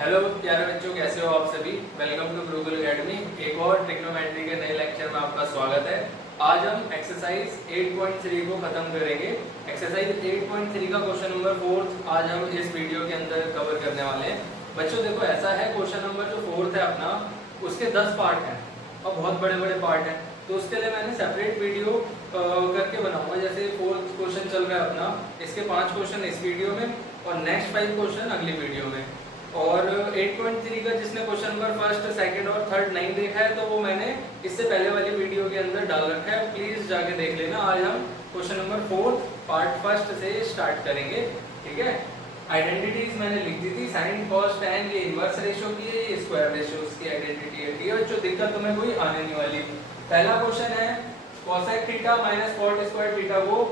Hello प्यारे बच्चों, कैसे हो आप सभी। Welcome to Gurukul academy. एक और ट्रिग्नोमेट्री के नए लेक्चर में आपका स्वागत है। आज हम एक्सरसाइज 8.3 को खत्म करेंगे। एक्सरसाइज 8.3 का क्वेश्चन नंबर 4 आज हम इस वीडियो के अंदर कवर करने वाले हैं। बच्चों देखो, ऐसा है, क्वेश्चन नंबर जो 4 है अपना, उसके 10 पार्ट हैं और बहुत बड़े बड़े पार्ट हैं। तो उसके लिए मैंने सेपरेट वीडियो करके बनाऊंगा। जैसे 4th क्वेश्चन चल रहा है अपना, इसके 5 क्वेश्चन इस वीडियो में और नेक्स्ट 5 क्वेश्चन अगली वीडियो में। और 8.3 का जिसने क्वेश्चन नंबर फर्स्ट, सेकंड और थर्ड नहीं देखा है तो वो मैंने इससे पहले वाली वीडियो के अंदर डाल रखा है, प्लीज जाके देख लेना। आज हम क्वेश्चन नंबर 4 पार्ट फर्स्ट से स्टार्ट करेंगे, ठीक है। आइडेंटिटीज मैंने लिख दी थी, साइन कॉस टैन, ये इनवर्स रेशियो की है, ये स्क्वायर रेशियो की आइडेंटिटी है, ठीक है। जो दिक्कत तुम्हें कोई आने नहीं वाली। पहला क्वेश्चन है cosec theta minus cot square theta को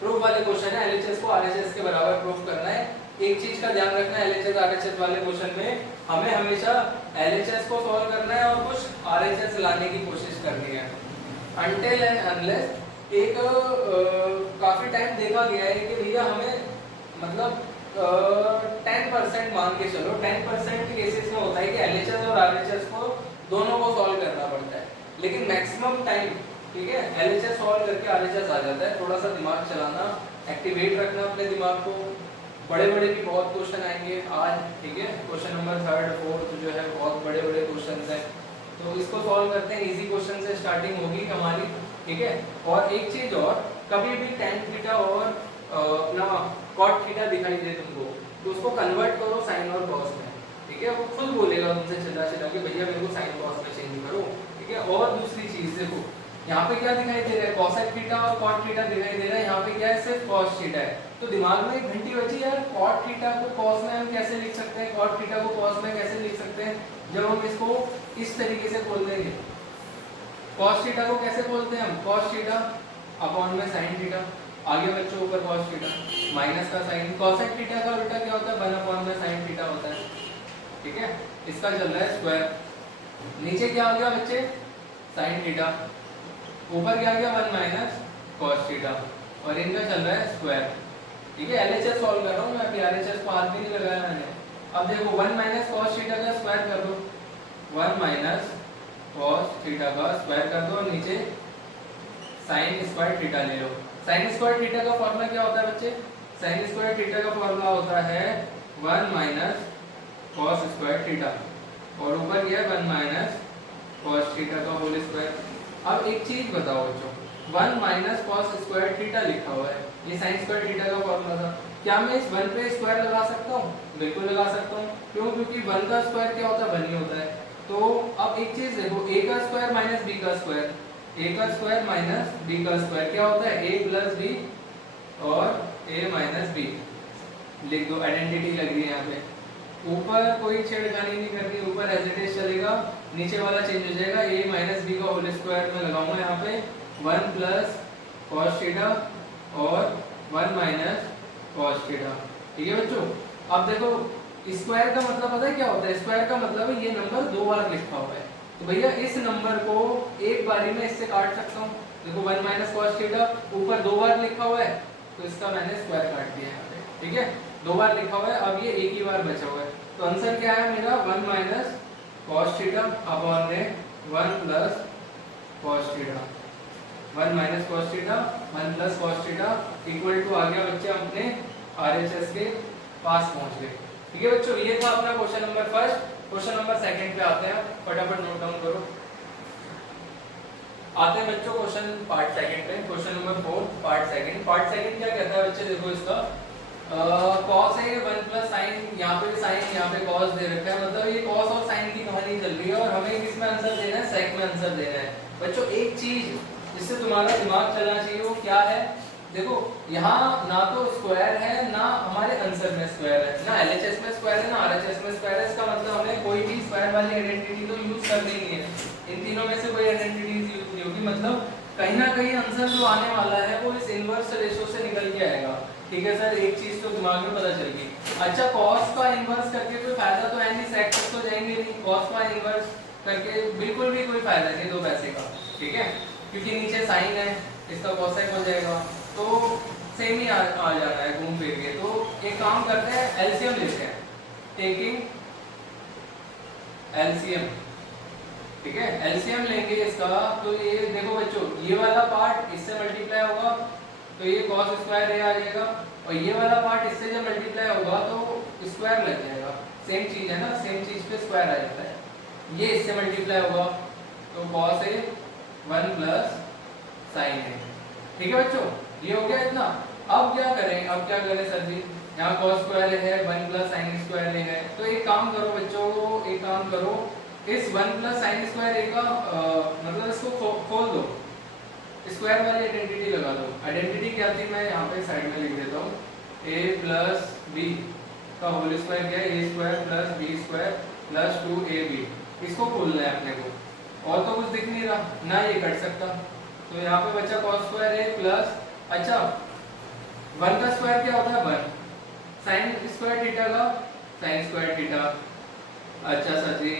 प्रूफ वाले क्वेश्चन है। एलएचएस को आरएचएस के बराबर प्रूफ करना है। एक चीज का ध्यान रखना है, एलएचएस आरएचएस वाले क्वेश्चन में हमें हमेशा एलएचएस को सॉल्व करना है और कुछ आरएचएस लाने की कोशिश करनी है। अनटिल एंड अनलेस एक काफी टाइम देखा गया है कि भैया हमें मतलब 10% मान के चलो, 10% केसेस में होता है कि एलएचएस और आरएचएस को दोनों को सॉल्व करना पड़ता है, लेकिन मैक्सिमम टाइम, ठीक है, एलएचएस सॉल्व करके आरएचएस आ जाता है। थोड़ा सा दिमाग चलाना, एक्टिवेट रखना अपने दिमाग को। बड़े बड़े भी बहुत क्वेश्चन आएंगे आज, ठीक है। क्वेश्चन नंबर 3rd 4th जो है बहुत बड़े बड़े क्वेश्चन हैं, तो इसको सॉल्व करते हैं। इजी क्वेश्चन से स्टार्टिंग होगी हमारी, ठीक है। और एक चीज और, कभी भी tan थीटा और अपना cot थीटा दिखाई दे तुमको तो उसको कन्वर्ट करो साइन और कॉस में, ठीक है। वो खुद बोलेगा तुमसे चिल्ला चिल्ला के भैया मेरे को साइन कॉस में चेंज करो, ठीक है। और दूसरी चीज देखो, यहाँ पे क्या दिखाई दे रहा है, कोसेक थीटा और कॉट थीटा दिखाई दे रहा है। यहाँ पे क्या है, सिर्फ कॉस थीटा है। तो दिमाग में एक घंटी बची यार, कॉट थीटा को कॉस में हम कैसे लिख सकते हैं, कॉट थीटा को कॉस में कैसे लिख सकते हैं, जब हम इसको इस तरीके से खोल देंगे। कॉस थीटा को कैसे खोलते हैं हम, कॉस थीटा अपॉन में साइन थीटा, आगे बच्चों ऊपर कॉस थीटा माइनस का साइन। कोसेक थीटा का उल्टा क्या होता है, 1 अपॉन में साइन थीटा होता है, ठीक है। इसका चल रहा है स्क्वायर, नीचे क्या आ गया बच्चे, साइन थीटा, ऊपर क्या गया 1 माइनस कॉस थीटा, और इनका चल रहा है स्क्वायर, ठीक है। एलएचएस सॉल्व कर रहा हूं मैं, अभी आरएचएस को हाथ भी नहीं लगाया मैंने। अब देखो 1 माइनस कॉस थीटा का स्क्वायर कर दो, 1 माइनस कॉस थीटा का स्क्वायर कर दो, और नीचे साइन स्क्वायर थीटा ले लो। साइन स्क्वायर थीटा का फॉर्मूला क्या होता है बच्चे, साइन स्क्वायर थीटा का फॉर्मूला होता है 1 माइनस कॉस स्क्वायर थीटा, और ऊपर क्या है 1 माइनस कॉस थीटा का होल स्क्वायर। अब एक चीज बताओ बच्चों, 1 माइनस कॉस स्क्वायर थीटा लिखा हुआ है, ये साइन स्क्वायर थीटा का फॉर्मूला था। क्या मैं इस 1 पे स्क्वायर लगा सकता हूँ, बिल्कुल लगा सकता हूँ। क्यों, क्योंकि 1 का स्क्वायर क्या होता है, 1 ही होता है। तो अब एक चीज देखो, a का स्क्वायर माइनस b का स्क्वायर, a का स्क्वायर माइनस b का स्क्वायर क्या होता है, a प्लस b और a माइनस b। लिख दो, आइडेंटिटी लग रही है यहाँ पे। ऊपर कोई छेड़खानी नहीं करनी, ऊपर एज इट इज चलेगा, नीचे वाला चेंज हो जाएगा। a माइनस बी का होल स्क्वायर में लगाऊंगा यहाँ पे 1 प्लस कॉस थीटा और 1 माइनस कॉस थीटा, ठीक है बच्चों। अब देखो स्क्वायर का मतलब पता है क्या होता है, स्क्वायर का मतलब है ये नंबर 2 बार लिखा हुआ है, तो भैया इस नंबर को एक बारी में इससे काट सकता हूँ। देखो 1 माइनस कॉस थीटा ऊपर 2 बार लिखा हुआ है, तो इसका मैंने स्क्वायर काट दिया यहाँ पे, ठीक है। 2 बार लिखा हुआ है, अब ये एक ही बार बचा हुआ है, तो आंसर क्या है मेरा 1 माइनस कॉस थीटा अपॉन में 1 plus cos theta. 1 minus cos theta 1 plus cos theta equal to आ गया बच्चे, अपने आरएचएस के पास पहुंच गए, ठीक है बच्चों। ये था अपना question number first. Question number second पे आते हैं, फटाफट नोट डाउन करो। आते हैं बच्चों क्वेश्चन पार्ट सेकंड पे, question number 4 part second. Part second क्या कहता है बच्चे, देखो इसका कॉस है 1 प्लस साइन, यहाँ पे भी साइन यहाँ पे कॉस दे रखा है, मतलब ये कॉस और साइन की कहानी चल रही है और हमें किसमें आंसर देना है, सेक में आंसर देना है। बच्चों एक चीज जिससे तुम्हारा दिमाग चलना चाहिए वो क्या है, देखो यहाँ ना तो स्क्वायर है ना हमारे आंसर में स्क्वायर है, ना एलएचएस में स्क्वायर है ना आरएचएस में स्क्वायर है। इसका मतलब हमें कोई भी स्क्वायर वाली आइडेंटिटी तो यूज करनी नहीं है, इन तीनों में से कोई आइडेंटिटी यूज नहीं होगी। मतलब कहीं ना कहीं आंसर जो आने वाला है वो इस इनवर्स रेशियो से निकल के आएगा, ठीक है सर। एक चीज तो दिमाग में पता चल गई। अच्छा कॉस का इनवर्स करके कोई फायदा तो है नहीं, सेक तक तो जाएंगे नहीं, कॉस का इनवर्स करके बिल्कुल भी कोई फायदा नहीं 2 पैसे का, ठीक है, क्योंकि नीचे साइन है, इसका कॉसेक हो जाएगा, तो सेम ही आ जाना है घूम फिर के। तो एक काम करते हैं, एलसीएम लेते हैं, टेकिंग एलसीएम, ठीक है, एलसीएम लेंगे इसका, तो ये देखो बच्चों, ये वाला पार्ट इससे मल्टीप्लाई होगा तो ये cos स्क्वायर आ जाएगा, और ये वाला पार्ट इससे जब मल्टीप्लाई होगा तो स्क्वायर लग जाएगा। सेम चीज है ना, सेम चीज पे स्क्वायर आ जाता है। ये इससे मल्टीप्लाई होगा तो cos a 1 plus sin a, ठीक है बच्चों, ये हो गया इतना। अब क्या करें, अब क्या करें सर जी, यहाँ cos स्क्वायर है 1 प्लस sin स्क्वायर है, तो एक काम करो बच्चों, एक काम करो, इस 1 प्लस sin स्क्वायर a का मतलब इसको खोल दो, स्क्वायर वाली आइडेंटिटी लगा दो। आइडेंटिटी क्या थी, मैं यहाँ पे साइड में लिख देता हूँ, a प्लस बी का होल स्क्वायर क्या है, a square plus B square plus 2ab, इसको खोलना है अपने को, और तो कुछ दिख नहीं रहा ना, ये कट सकता, तो यहाँ पे बचा cos स्क्वायर a प्लस, अच्छा 1 का स्क्वायर क्या होता है 1, sin स्क्वायर थीटा का sin स्क्वायर थीटा, अच्छा sir ji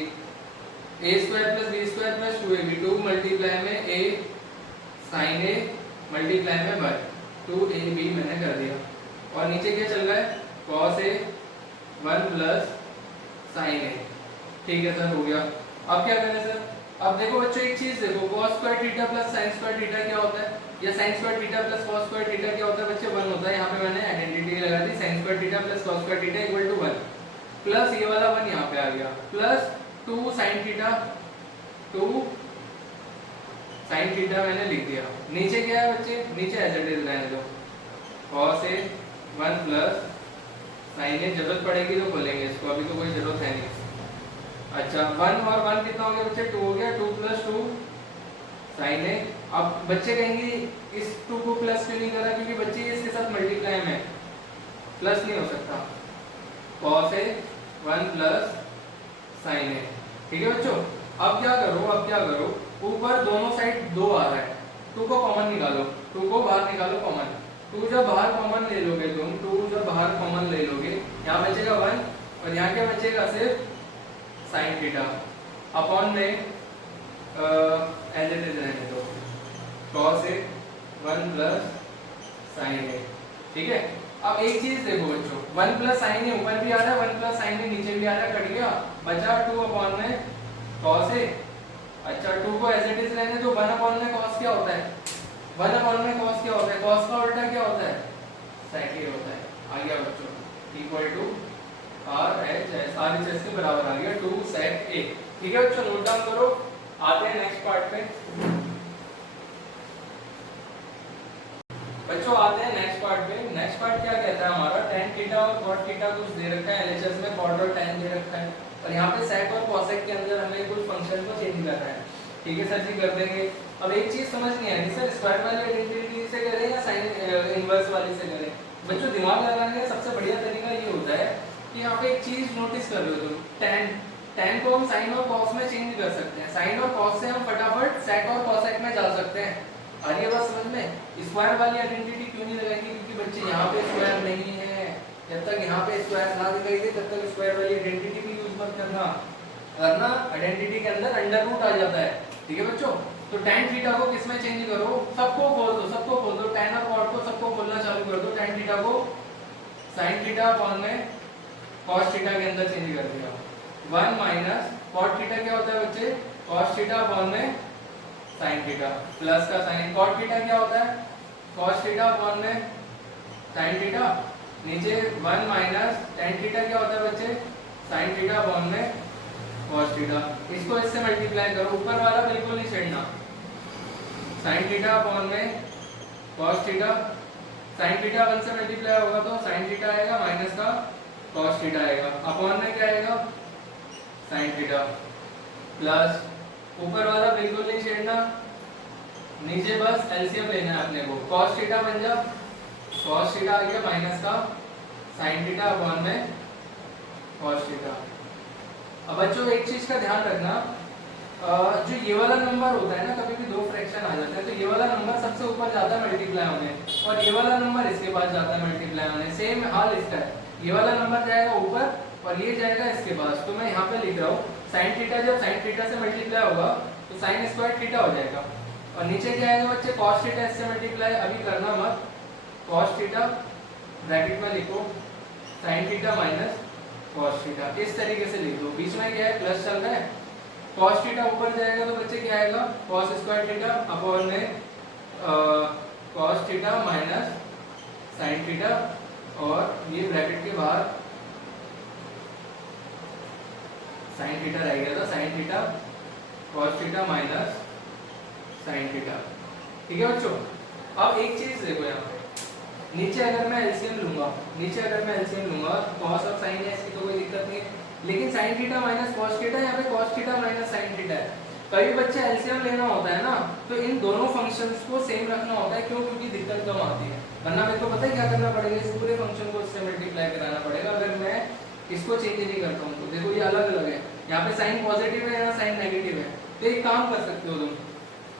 a square plus b square plus 2ab, 2 multiply में a sin a मल्टीप्लाई में 1, 2ab मैंने कर दिया, और नीचे क्या चल रहा है cos a 1 plus sin a, ठीक है सर, हो गया। अब क्या करें सर, अब देखो बच्चों एक चीज देखो, cos square theta plus sin square theta क्या होता है, या sin square theta plus cos square theta क्या होता है बच्चे, 1 होता है। यहाँ पे मैंने आइडेंटिटी लगा दी, sin square theta plus cos square theta equal to 1, plus ये वाला 1 यहाँ पे आ गया, plus 2 sin theta, 2 sin theta मैंने लिख दिया। नीचे क्या है बच्चे, नीचे एज इट इज रहने दो, cos a 1 plus sin a, जरूरत पड़ेगी तो खोलेंगे इसको, अभी तो कोई जरूरत है नहीं। अच्छा 1 और 1 कितना हो गया बच्चे, 2 हो गया, 2 प्लस 2 sin a। अब बच्चे कहेंगे इस 2 को प्लस क्यों नहीं करा, क्योंकि बच्चे इसके साथ मल्टीप्लाई में प्लस नहीं हो सकता, cos a 1 plus sin a, ठीक है बच्चों। अब क्या करो, अब क्या करो, ऊपर दोनों साइड 2 आ रहा है, 2 को कॉमन निकालो, 2 को बाहर निकालो कॉमन, 2 जब बाहर कॉमन ले लोगे तुम, 2 जब बाहर कॉमन ले लोगे, यहाँ बचेगा 1, और यहाँ क्या बचेगा सिर्फ sin थीटा अपॉन में एज इट इज रहने दो, cos a 1 plus sin a, ठीक है। अब एक चीज देखो बच्चों, 1 प्लस sin a ऊपर भी आ रहा है, 1 प्लस sin a नीचे भी आ रहा है, कट गया, बचा 2 अपॉन में cos a। अच्छा 2 को एज इट इज रहने दो, 1 अपॉन में cos क्या होता है, 1 अपॉन में cos क्या होता है, cos का उल्टा क्या होता है, sec a होता है। आ गया बच्चों, इक्वल टू RHS के बराबर आ गया 2 sec a, ठीक है बच्चों, नोट डाउन करो। आते हैं नेक्स्ट पार्ट पे बच्चों, आते हैं नेक्स्ट पार्ट पे। नेक्स्ट पार्ट क्या कहता है हमारा, tan थीटा और cot थीटा कुछ दे रखा है, LHS में cot और tan दे रखा है, और यहाँ पे sec और cosec के अंदर हमें कुछ फंक्शन को चेंज करना है, ठीक है सर जी, कर देंगे। अब एक चीज समझ नहीं आई सर, स्क्वायर वाली आइडेंटिटी से करें या साइन इनवर्स वाली से करें। बच्चों दिमाग लगाने का सबसे बढ़िया तरीका ये होता है कि यहाँ पे एक चीज नोटिस कर रहे हो तुम, tan को हम sin और cos में चेंज कर सकते हैं, sin और cos से हम फटाफट sec और cosec में जा सकते हैं। आ रही है बात समझ में, स्क्वायर वाली आइडेंटिटी क्यों नहीं लगाएंगे, क्योंकि बच्चे यहाँ पे स्क्वायर नहीं है, जब तक यहाँ पे स्क्वायर ना दिखाई दे तब तक स्क्वायर वाली आइडेंटिटी भी यूज मत करना, वरना आइडेंटिटी के अंदर अंडर रूट आ जाता है, ठीक है बच्चों। तो tan थीटा को किस में चेंज करो, सबको खोल दो, सबको खोल दो, tan और cot को सबको खोलना चालू कर दो, tan थीटा को sin थीटा अपॉन में cos थीटा के अंदर चेंज कर दिया, 1 माइनस cot थीटा क्या होता है बच्चे, cos थीटा अपॉन में sin थीटा, प्लस का sin, cot थीटा क्या होता है, cos थीटा अपॉन में sin थीटा, नीचे 1 माइनस tan थीटा क्या होता है बच्चे, sin थीटा अपॉन में cos थीटा, इसको इससे मल्टीप्लाई करो, ऊपर वाला बिल्कुल नहीं छेड़ना, sin थीटा अपॉन में cos थीटा, sin थीटा 1 से मल्टीप्लाई होगा तो sin थीटा आएगा, माइनस का cos थीटा आएगा, अपॉन में क्या आएगा sin थीटा, प्लस ऊपर वाला बिल्कुल नहीं छेड़ना, नीचे बस एलसीएम लेना है अपने को, cos थीटा बन जा, cos थीटा आ गया माइनस का sin थीटा अपॉन में cos थीटा। अब बच्चों एक चीज का ध्यान रखना, जो ये वाला नंबर होता है ना, कभी भी दो फ्रैक्शन आ जाता है तो ये वाला नंबर सबसे ऊपर जाता है मल्टीप्लाई होने, और ये वाला नंबर इसके पास जाता है मल्टीप्लाई होने, सेम हाल इसका है, ये वाला नंबर जाएगा ऊपर और ये जाएगा इसके पास। तो मैं यहाँ पे लिख रहा हूँ sin थीटा, जब sin थीटा से मल्टीप्लाई होगा तो sin स्क्वायर थीटा हो जाएगा, और नीचे क्या आएगा बच्चे, cos थीटा इससे मल्टीप्लाई अभी करना मत, cos थीटा ब्रैकेट में लिखो sin theta minus cos theta, इस तरीके से लिख दो। बीच में क्या है, प्लस चल रहा है, cos थीटा ऊपर जाएगा तो बच्चे क्या आएगा, cos स्क्वायर थीटा अपॉन में cos theta minus sin theta, और ये ब्रैकेट के बाहर sin थीटा रह गया था, sin theta cos theta minus sin theta. ठीक है बच्चों। अब एक चीज देखो यहाँ पे, नीचे अगर मैं एलसीएम लूंगा, cos और sin है, इसकी तो कोई दिक्कत नहीं है, लेकिन sin theta minus cos theta, यहाँ पे cos theta minus sin theta है। कई बच्चे एलसीएम लेना होता है ना, तो इन दोनों फंक्शंस को सेम रखना होता है। क्यों? क्योंकि दिक्कत कम आती है। वरना मेरे को पता है क्या करना पड़ेगा, इस पूरे फंक्शन को इससे मल्टीप्लाई कराना पड़ेगा। अगर मैं इसको चेंज नहीं करता हूँ तो देखो ये अलग अलग है, यहाँ पे साइन पॉजिटिव है, यहाँ साइन नेगेटिव है। तो एक काम कर सकते हो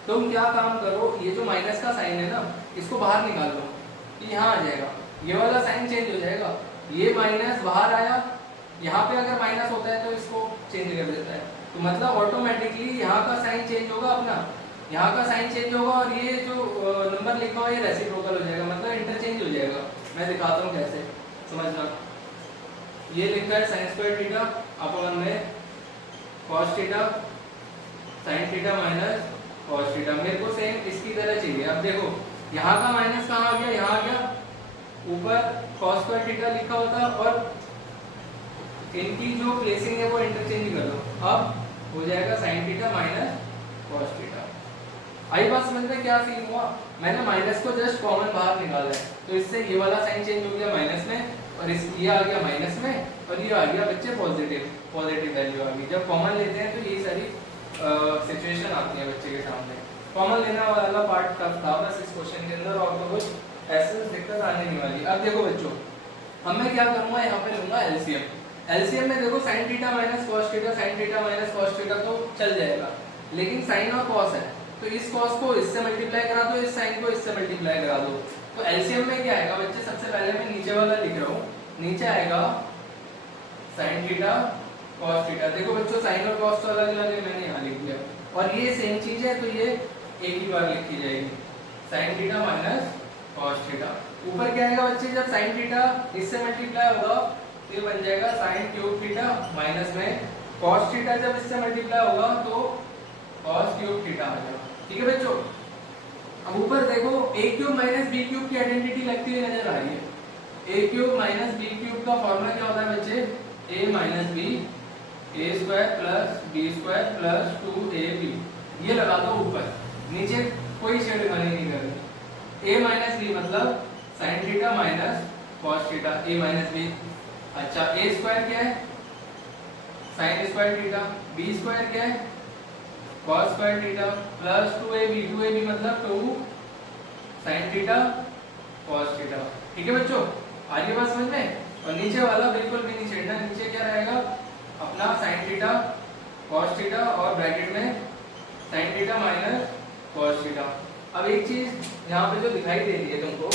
तुम क्या काम करो, ये जो माइनस का साइन है ना, इसको बाहर निकाल लो, ये यहाँ आ जाएगा, ये वाला साइन चेंज हो जाएगा, ये माइनस बाहर आया, यहाँ पे अगर माइनस होता है तो इसको चेंज कर देता है। तो मतलब ऑटोमेटिकली यहाँ का साइन चेंज होगा, अपना यहाँ का साइन चेंज होगा, और ये जो नंबर लिखा हुआ है ये रेसिप्रोकल हो जाएगा, मतलब इंटरचेंज हो जाएगा। मैं दिखाता हूँ कैसे, समझना। ये लिखा है sin स्क्वायर थीटा अपॉन में cos theta sin theta minus cos theta. मेरे को सेम इसकी तरह चाहिए। अब देखो यहाँ का माइनस कहाँ आ गया, यहाँ आ गया, ऊपर cos स्क्वायर थीटा लिखा होता, और इनकी जो प्लेसिंग है वो इंटरचेंज कर लो। अब हो जाएगा sin theta minus cos theta. आई बात समझ में? क्या सीन हुआ, मैंने माइनस को जस्ट कॉमन बाहर निकाला है, तो इससे ये वाला साइन चेंज हो गया माइनस में, और इस ये आ गया माइनस में, और ये आ गया बच्चे पॉजिटिव वैल्यू आ गई। जब कॉमन लेते हैं तो यही सारी सिचुएशन आती है बच्चे के सामने। कॉमन लेना वाला पार्ट टफ था बस इस क्वेश्चन के अंदर, और तो कुछ ऐसे दिक्कत आने नहीं वाली। अब देखो बच्चों, अब मैं क्या करूंगा, यहाँ पे लूंगा एलसीएम में देखो sin theta minus cos theta, sin theta minus cos theta तो चल जाएगा, लेकिन sin और cos है, तो इस cos को इससे मल्टीप्लाई करा दो, इस sin को इससे मल्टीप्लाई करा दो। तो एलसीएम में क्या आएगा बच्चे, सबसे पहले मैं नीचे वाला लिख रहा हूँ, नीचे आएगा sin थीटा cos थीटा। देखो बच्चों sin और cos तो अलग अलग है, मैंने यहाँ लिख दिया, और ये सेम चीज है तो ये एक ही बार लिखी जाएगी, sin theta minus cos theta. ऊपर क्या आएगा बच्चे, जब sin थीटा इससे मल्टीप्लाई होगा तो ये बन जाएगा sin क्यूब थीटा माइनस में cos थीटा, जब इससे मल्टीप्लाई होगा तो cos क्यूब थीटा आ जाएगा। ठीक है बच्चों। अब ऊपर देखो a cube minus b cube की आइडेंटिटी लगती हुई नजर आ रही है। a cube minus b cube का फॉर्मूला क्या होता है बच्चे, a minus b a square plus b square plus 2ab। ये लगा दो ऊपर, नीचे कोई छेड़खानी नहीं करनी। a माइनस b मतलब sin theta minus cos theta, a minus b। अच्छा a स्क्वायर क्या है, sin square theta, b square क्या है, cos square theta plus 2ab मतलब 2 sin थीटा cos थीटा। ठीक है बच्चों, आगे बात समझ में। और नीचे वाला बिल्कुल भी नहीं छेड़ना, नीचे क्या रहेगा अपना sin थीटा cos थीटा, और ब्रैकेट में sin theta minus cos theta. अब एक चीज यहाँ पे जो दिखाई दे रही है तुमको,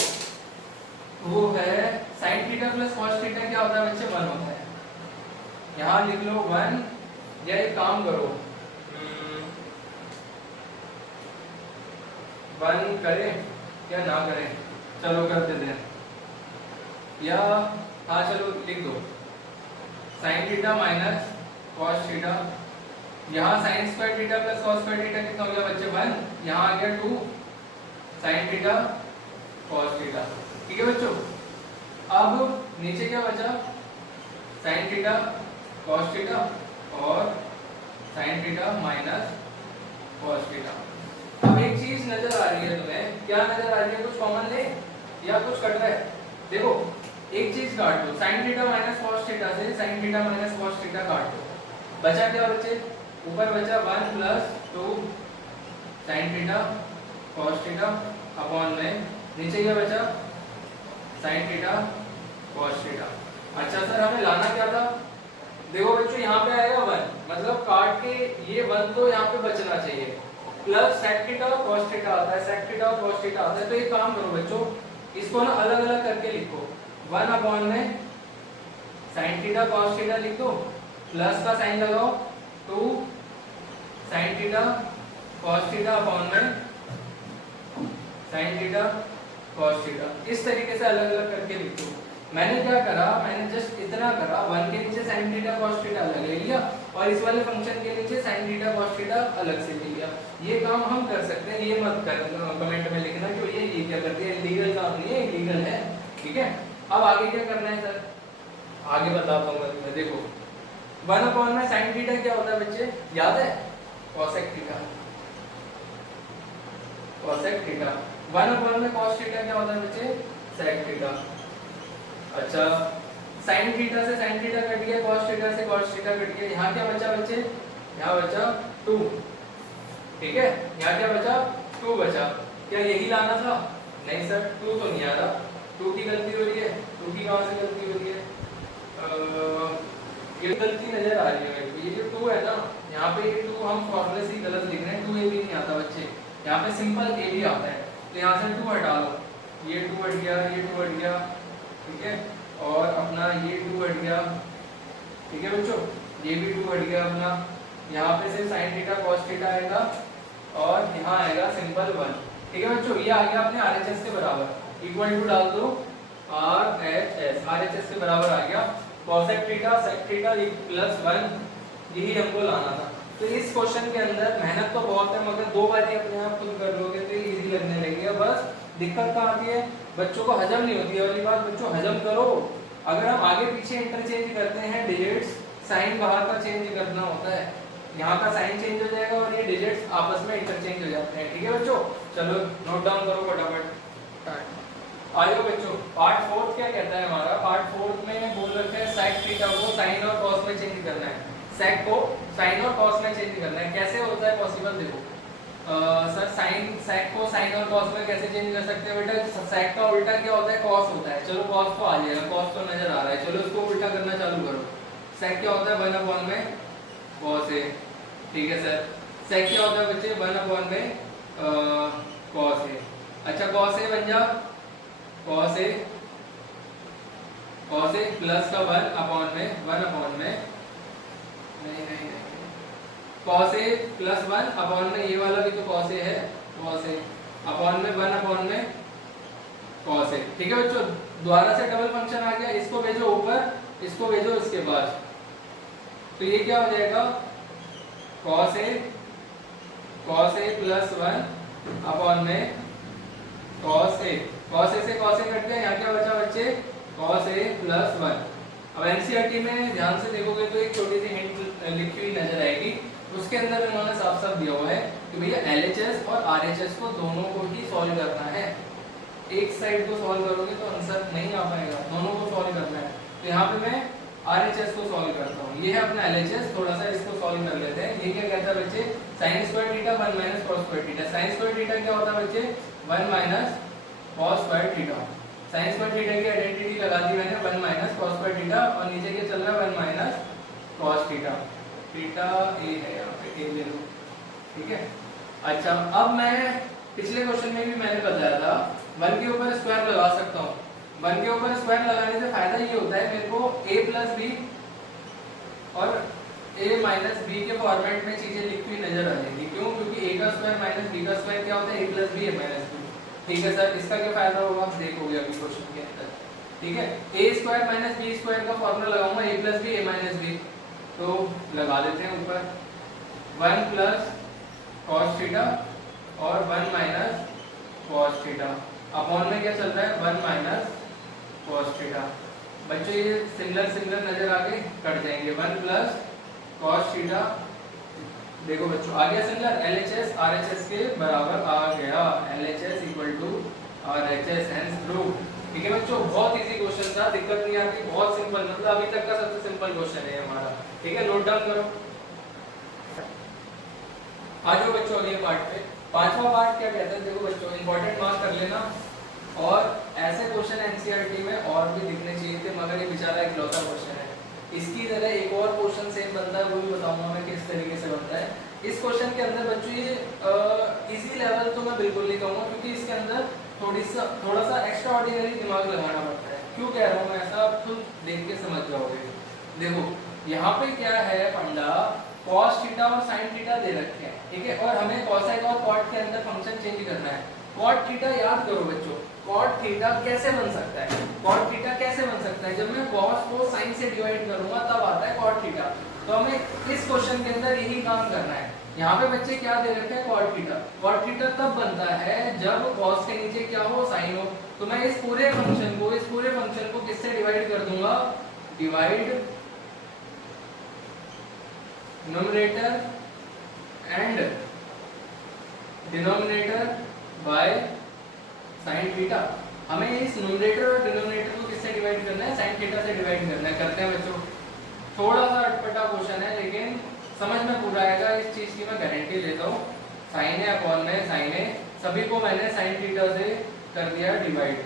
वो है sin theta plus cos theta क्या होता है बच्चे, 1 होता है। यहाँ लिख लो 1, या एक काम करो 1 करें या ना करें, चलो कर देते हैं, या हाँ चलो लिख दो sin theta minus cos theta. यहाँ sin square theta plus cos square theta कितना हो गया बच्चे, 1, यहाँ आ गया 2 sin थीटा cos थीटा। ठीक है बच्चों। अब नीचे क्या बचा, sin थीटा cos थीटा और sin theta minus cos theta. अब एक चीज नजर आ रही है तुम्हें, क्या नजर आ रही है, कुछ कॉमन ले या कुछ कट रहा है। देखो एक चीज काट दो, sin theta minus cos theta से sin theta minus cos theta काट दो, बचा क्या बच्चे, ऊपर बचा 1 plus 2 sin theta cos theta upon में नीचे क्या बचा sin थीटा cos थीटा। अच्छा सर हमें लाना क्या था, देखो बच्चों यहाँ पे आएगा 1, मतलब काट के ये 1 तो यहाँ पे बचना चाहिए, प्लस sec थीटा और cos थीटा आता है, sec थीटा और cos थीटा आता है। तो एक काम करो बच्चों, इसको ना अलग अलग करके लिखो, 1 अपॉन में sin थीटा cos थीटा लिख दो, प्लस का साइन लगाओ 2 sin theta cos theta upon में sin थीटा cos थीटा। इस तरीके से अलग अलग करके लिख दो। मैंने क्या करा, मैंने जस्ट इतना करा, 1 के नीचे sin थीटा cos थीटा अलग ले लिया और इस वाले फंक्शन के नीचे sin थीटा cos थीटा अलग से ले लिया। ये काम हम कर सकते हैं, ये मत कर कमेंट में लिखना कि भैया ये क्या कर दिया, इलीगल काम नहीं है, इलीगल है, ठीक है। अब आगे क्या करना है सर, आगे बताता हूँ मैं। देखो 1 अपॉन में sin थीटा क्या होता है बच्चे, याद है, cosec theta, cosec theta. 1 upon में cos थीटा क्या होता है बच्चे, sec थीटा। अच्छा sin थीटा से sin थीटा कट गया, cos थीटा से cos थीटा कट गया, यहाँ क्या बचा बच्चे, यहाँ बचा 2, ठीक है, यहाँ क्या बचा 2 बचा। क्या यही लाना था, नहीं सर 2 तो नहीं आ रहा, 2 की गलती हो रही है, 2 की कहाँ से गलती हो रही है, ये गलती नजर आ रही है मेरे को, ये जो 2 है ना, यहाँ पे ये 2 हम फॉर्मूले से गलत लिख रहे हैं, 2 ए भी नहीं आता बच्चे, यहाँ पे सिंपल ए भी आता है, तो यहाँ से 2 हटा लो, ये 2 हट गया, ये 2 हट गया, ठीक है, और अपना ये 2 हट गया, ठीक है बच्चों, ये भी 2 हट गया अपना, यहाँ पे सिर्फ sin थीटा cos थीटा आएगा और यहाँ आएगा सिंपल 1, ठीक है बच्चों। ये आ गया अपने RHS के बराबर, इक्वल टू डाल दो RHS, RHS के बराबर आ गया, cosec theta sec theta plus 1, यही हमको लाना था। तो इस क्वेश्चन के अंदर मेहनत तो बहुत है, मगर 2 बार ही अपने आप खुद कर लोगे तो इजी लगने लगेगा। बस दिक्कत कहाँ आती है, बच्चों को हजम नहीं होती है वाली बात, बच्चों हजम करो। अगर हम आगे पीछे इंटरचेंज करते हैं डिजिट्स, साइन बाहर का चेंज करना होता है, यहाँ का साइन चेंज हो जाएगा और ये डिजिट्स आपस में इंटरचेंज हो जाते हैं, ठीक है बच्चों। चलो नोट डाउन करो फटाफट। आइए बच्चों, पार्ट 4 क्या कहता है हमारा, पार्ट 4 में बोल रखे हैं sec थीटा को साइन और cos में चेंज करना है, sec को साइन और cos में चेंज करना है। कैसे होता है पॉसिबल, देखो सर साइन sec को साइन और cos में कैसे चेंज कर सकते हैं बेटा, sec का उल्टा क्या होता है, cos होता है। चलो cos तो आ जाएगा, cos तो नजर आ रहा है, चलो इसको उल्टा करना चालू करो। sec क्या होता है, 1 अपॉन में cos a, ठीक है सर। sec क्या होता है बच्चे, 1 अपॉन में cos a। अच्छा cos a बन जा cos a प्लस का 1 अपॉन में नहीं cos a प्लस 1 अपॉन में, ये वाला भी तो cos a है, cos a अपॉन में 1 अपॉन में cos a, ठीक है बच्चों। दोबारा से डबल फंक्शन आ गया, इसको भेजो ऊपर, इसको भेजो इसके बाद, तो ये क्या हो जाएगा cos a प्लस 1 अपॉन में cos a से cos a कट गया, यहाँ क्या बचा बच्चे, cos a प्लस 1। अब एनसीईआरटी में ध्यान से देखोगे तो एक छोटी सी हिंट लिखी हुई नजर आएगी, उसके अंदर उन्होंने साफ साफ दिया हुआ है कि भैया LHS और RHS को दोनों को ही सॉल्व करना है। एक साइड को सॉल्व करोगे तो आंसर नहीं आ पाएगा, दोनों को सॉल्व करना है। तो यहाँ पे मैं RHS को सॉल्व करता हूँ, ये है अपना LHS, थोड़ा सा इसको सॉल्व कर लेते हैं। ये क्या कहता है बच्चे, sin square theta 1 minus cos square theta. sin square theta क्या होता है बच्चे, 1 minus cos square theta. sin square theta की आइडेंटिटी लगा दी मैंने, 1 माइनस cos स्क्वायर थीटा, और नीचे क्या चल रहा है 1 minus cos theta. Theta a है, यहाँ पे a ले लो, ठीक है। अच्छा अब मैं पिछले क्वेश्चन में भी मैंने बताया था 1 के ऊपर स्क्वायर लगा सकता हूँ। 1 के ऊपर स्क्वायर लगाने से फायदा ये होता है मेरे को a प्लस बी और a माइनस बी के फॉर्मेट में चीजें लिखी हुई नजर आ जाएगी। क्यों, क्योंकि a का स्क्वायर माइनस b का स्क्वायर क्या होता है, a plus b a minus b, ठीक है सर। इसका क्या फायदा होगा आप देखोगे अभी क्वेश्चन के अंदर, ठीक है। a square minus b square का फॉर्मूला लगाऊंगा, a plus b a minus b, तो लगा देते हैं ऊपर 1 प्लस cos थीटा और 1 माइनस cos थीटा, अपॉन में क्या चल रहा है 1 माइनस cos थीटा। बच्चों ये सिमिलर नजर आगे कट जाएंगे, 1 प्लस cos थीटा, देखो बच्चों आ गया सिमिलर, LHS RHS के बराबर आ गया, LHS equal to RHS, hence prove, ठीक है बच्चों। बहुत इजी क्वेश्चन था, दिक्कत नहीं आती, बहुत सिंपल, मतलब अभी तक का सबसे सिंपल क्वेश्चन है हमारा, ठीक है। नोट डाउन करो। आ जाओ बच्चों अगले पार्ट पे। पांचवा पार्ट क्या कहता है, देखो बच्चों इंपॉर्टेंट मार्क कर लेना, और ऐसे क्वेश्चन एनसीईआरटी में और भी दिखने चाहिए थे, मगर ये बेचारा इकलौता क्वेश्चन है। इसकी तरह एक और क्वेश्चन सेम बनता है, वो भी बताऊंगा मैं किस तरीके से बनता है। इस क्वेश्चन के अंदर बच्चों ये इजी लेवल तो मैं बिल्कुल नहीं कहूँगा, क्योंकि इसके अंदर थोड़ा सा एक्स्ट्रा ऑर्डिनरी दिमाग लगाना पड़ता है। क्यों कह रहा हूँ मैं ऐसा, आप खुद देख के समझ जाओगे। देखो यहाँ पे क्या है फंडा, cos थीटा और sin थीटा दे रखे हैं, ठीक है, और हमें cosec और cot के अंदर फंक्शन चेंज करना है। cot थीटा याद करो बच्चों, कॉट थीटा कैसे बन सकता है, कॉट थीटा कैसे बन सकता है, जब मैं कॉस को साइन से डिवाइड करूंगा तब आता है कॉट थीटा। तो हमें इस क्वेश्चन के अंदर यही काम करना है। यहाँ पे बच्चे क्या दे रखे हैं, कॉट थीटा। कॉट थीटा तब बनता है जब कॉस के नीचे क्या हो, साइन हो। तो मैं इस पूरे फंक्शन को किससे डिवाइड कर दूंगा, divide numerator and denominator by sine theta. हमें इस न्यूमरेटर और डिनोमिनेटर को किससे डिवाइड करना है, साइन थीटा से डिवाइड करना है। करते हैं बच्चों, थोड़ा सा अटपटा क्वेश्चन है लेकिन समझ में पूरा आएगा, इस चीज की मैं गारंटी लेता हूँ। साइन है अपॉन में साइन है, सभी को मैंने साइन थीटा से कर दिया डिवाइड।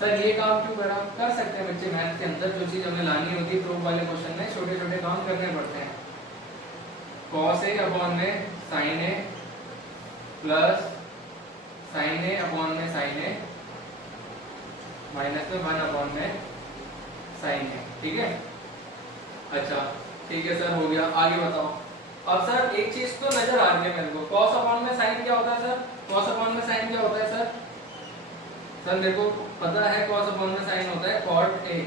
सर ये काम क्यों करा, कर सकते हैं बच्चे मैथ के अंदर जो चीज हमें लानी होती है प्रूफ वाले क्वेश्चन में छोटे छोटे काम करने पड़ते हैं। कॉस ए अपॉन में साइन ए प्लस साइन ए अपॉन में साइन ए माइनस में 1 अपॉन में साइन ए, ठीक है। अच्छा ठीक है सर, हो गया। आगे बताओ। अब सर एक चीज तो नजर आ रही है मेरे को, cos अपॉन में साइन क्या होता है सर, cos अपॉन में साइन क्या होता है सर, सर देखो पता है cos अपॉन में साइन होता है cot a,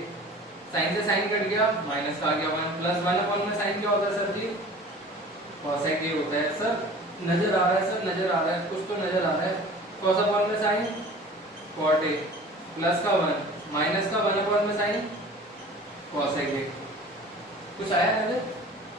साइन से साइन कट गया माइनस का आ गया 1 प्लस 1 अपॉन में साइन क्या होता है सर जी, cosec a होता है। सर नजर आ रहा है, सर नजर आ रहा है, कुछ तो नजर आ रहा है। cos अपॉन में साइन cot a प्लस का 1 माइनस का 1 अपॉन में साइन cosec a, कुछ आया नजर,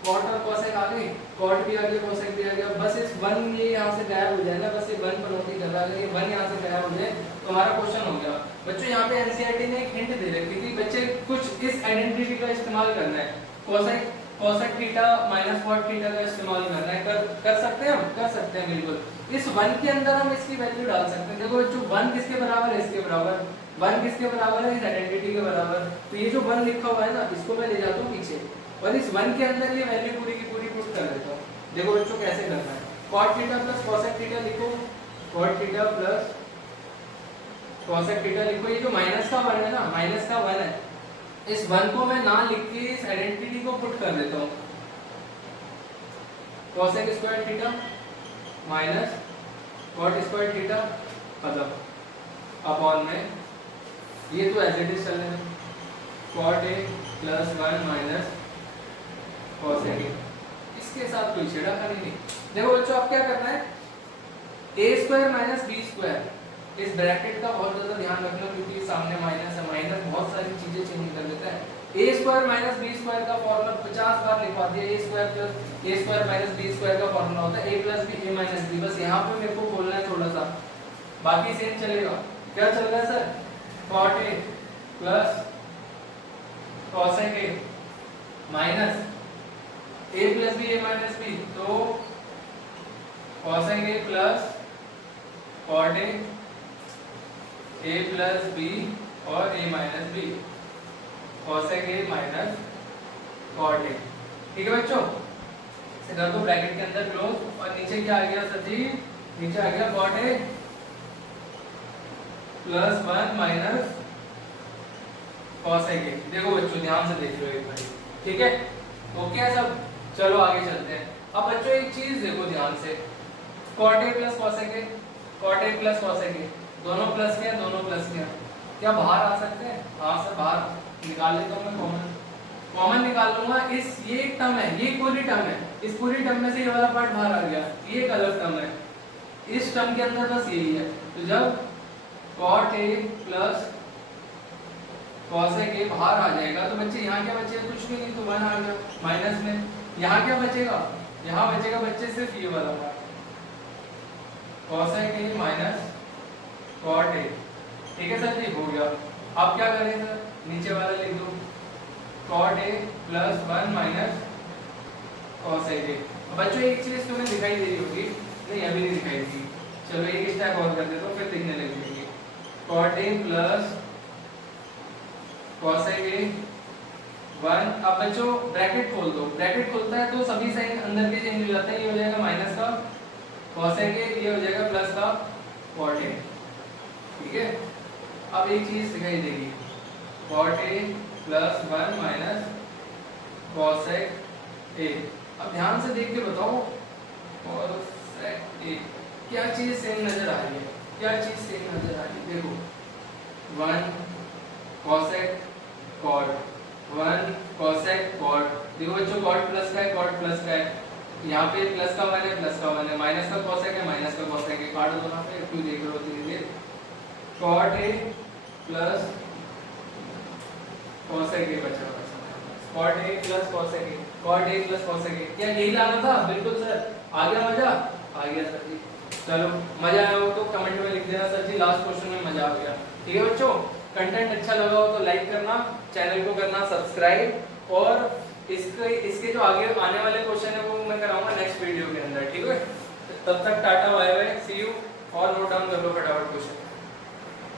cot और cosec आ गई, cot भी आ गया cosec भी आ गया। बस इस 1 ये यहाँ से गायब हो जाए ना, बस ये 1 पर नोट कर रहा है, ये 1 यहाँ से गायब हो जाए तो हमारा क्वेश्चन हो गया। बच्चों यहाँ पे एनसीईआरटी ने एक हिंट दे रखी थी, बच्चे कुछ इस आइडेंटिटी का इस्तेमाल करना है, cosec theta minus cot theta का इस्तेमाल करना है। कर सकते हैं, हम कर सकते हैं बिल्कुल। इस 1 के अंदर हम इसकी वैल्यू डाल सकते हैं। देखो बच्चों 1 किसके बराबर है, इसके बराबर, 1 किसके बराबर है, इस आइडेंटिटी के बराबर। तो ये जो 1 लिखा हुआ है ना, इसको मैं ले जाता हूँ पीछे और इस 1 के अंदर ये वैल्यू पूरी की पूरी पुट कर देता हूँ। देखो बच्चों कैसे करना है, cot theta plus cosec theta लिखो, cot theta plus cosec theta लिखो। ये जो माइनस का 1 है ना, माइनस का 1 है, इस 1 को मैं ना लिख के इस आइडेंटिटी को पुट कर देता हूँ। cosec square theta minus cot square theta खत्म अपॉन में ये तो एज इट इज चलने में cot a plus 1 minus cosec a, इसके साथ कोई छेड़खानी नहीं। देखो बच्चों अब क्या करना है, a square minus b square, इस ब्रैकेट का बहुत ज्यादा ध्यान रखना क्योंकि सामने माइनस है, माइनस बहुत सारी चीजें चेंज कर देता है। a square minus b square का फॉर्मूला 50 बार लिखवा दिया, a square plus a square minus b square का फॉर्मूला होता है a plus b a minus b। बस यहाँ पे मेरे को बोलना है थोड़ा सा, बाकी सेम चलेगा। क्या चल रहा है sir, cot a plus cosec a minus a plus b a minus b, तो cosec a plus cot a plus b और a minus b, cosec a minus cot a, ठीक है बच्चों। इसे कर दो ब्रैकेट के अंदर क्लोज और नीचे क्या आ गया सर जी, नीचे आ गया cot a plus 1 minus cosec a। देखो बच्चों ध्यान से देख लो एक बार, ठीक है, ओके है सब। चलो आगे चलते हैं। अब बच्चों एक चीज देखो ध्यान से, cot a plus cosec a, cot a plus cosec a, दोनों प्लस के हैं, दोनों प्लस के हैं, क्या बाहर आ सकते हैं, हाँ सर बाहर निकाल लेता हूँ मैं, कॉमन निकाल लूंगा। इस ये एक टर्म है, ये पूरी टर्म है, इस पूरी टर्म में से ये वाला पार्ट बाहर आ गया, ये एक अलग टर्म है, इस टर्म के अंदर बस यही है। तो जब cot a plus cosec a बाहर आ जाएगा तो बच्चे यहाँ क्या बचेगा, कुछ भी नहीं, तो 1 आ गया माइनस में। यहाँ क्या बचेगा, यहाँ बचेगा बच्चे सिर्फ ये वाला part, cosec a minus cot a, ठीक है सर जी, हो गया। अब क्या करें सर, नीचे वाला लिख दो, cot a plus 1 minus cosec a। बच्चों एक चीज तुम्हें दिखाई दे रही होगी, नहीं अभी नहीं दिखाई दी, चलो एक स्टेप और कर देता हूँ फिर दिखने लगेगी। cot a plus cosec a 1। अब बच्चों ब्रैकेट खोल दो, ब्रैकेट खोलता है तो सभी साइन अंदर के चेंज हो जाते हैं, ये हो जाएगा माइनस का cosec a, ये हो जाएगा प्लस का cot a, ठीक है। अब एक चीज दिखाई देगी, cot a plus 1 minus cosec a। अब ध्यान से देख के बताओ cosec a क्या चीज सेम नजर आ रही है, क्या चीज सेम नजर आ रही है, देखो 1 cosec cot, 1 cosec cot। देखो बच्चों cot प्लस का है, cot प्लस का है, यहाँ पे प्लस का 1 है, प्लस का 1 है, माइनस का cosec है, माइनस का cosec है, काट दो ना, फिर क्यों देख रहे हो धीरे धीरे। cot a plus cosec a बचा, cot a plus cosec a, cot a plus cosec a। क्या यही लाना था? बिल्कुल सर, आ गया मजा? आ गया सर जी। चलो मजा आया हो तो कमेंट में लिख देना सर जी, लास्ट क्वेश्चन में मजा आ गया। ठीक है बच्चों, कंटेंट अच्छा लगा हो तो लाइक करना, चैनल को करना सब्सक्राइब, और इसके जो आगे आने वाले क्वेश्चन है वो मैं कराऊंगा नेक्स्ट वीडियो के अंदर। ठीक है, तब तक tata bye bye, see you. और नोट डाउन कर लो फटाफट क्वेश्चन।